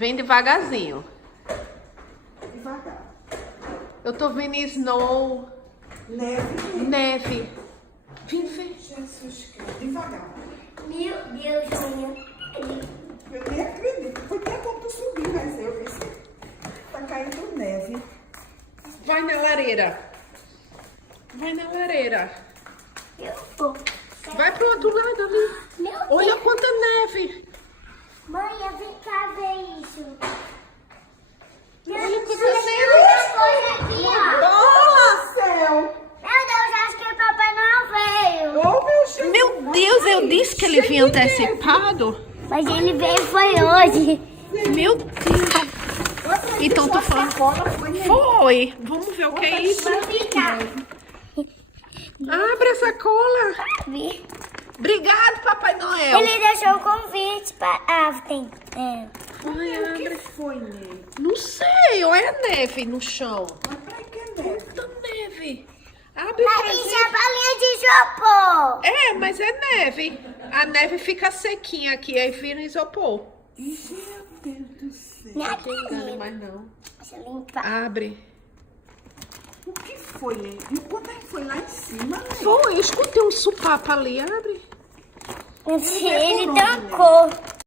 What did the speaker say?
Vem devagarzinho. Devagar. Eu tô vendo snow. Neve. Neve. Vem ver. Jesus Cristo. Devagar. Meu Deus, minha. Eu nem acredito. Foi até bom tu subir, mas eu vi se tá caindo neve. Vai na lareira. Vai na lareira. Eu vou. Vai pro outro lado ali. Meu Deus. Olha quanta neve. Mãe, vem cá ver isso. Olha quanta Tem neve. uma coisa aqui, ó. Oh, céu! Meu Deus, acho que o Papai Noel veio. Oh, meu Jesus! Meu Deus, eu disse que ele vinha antecipado. Mas ele veio foi hoje. Meu Deus. Então tu foi. Foi. Vamos ver o que é isso. Vai ficar. Abre essa cola. Vi. Obrigado, Papai Noel. Ele deixou o convite para... Ah, tem. É. Ai, O que abre. foi, neve? Não sei, olha a neve no chão. Mas pra que é neve? Quanta neve. Abre o Isso presente. é balinha de isopor. É, mas é neve. A neve fica sequinha aqui, aí vira isopor. Meu Deus do céu. Não Não tem engano mais não. Deixa eu limpar. Abre. O que foi, neve? E quando é que foi lá em cima, neve? Foi, eu escutei um supapo ali. Abre. Ele tancou.